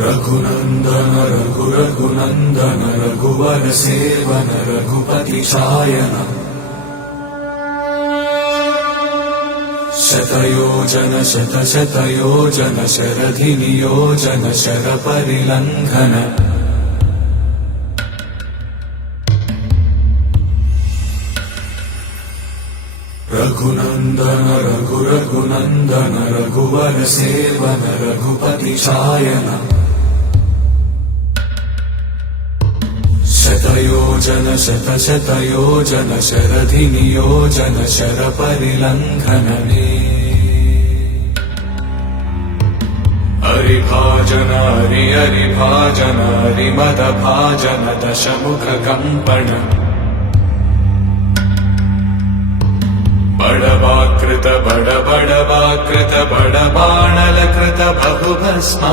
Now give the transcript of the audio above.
रघुनन्दन रघुनन्दन रघुवर seven Raghupati Shayan शतयोजन शतशतयोजन शरधि नियोजन शरपरिलङ्घन रघुनन्दन रघुनन्दन रघुवर seven Raghupati Shayan शतयोजन शतशतयोजन शरधि नियोजन शरपरिलङ्घनने हरिभाजन हरिभाजन हरिमदभाजन दशमुख कम्पण बड़वाकृत बड़वाकृत बड़बाणलकृत बहुभस्म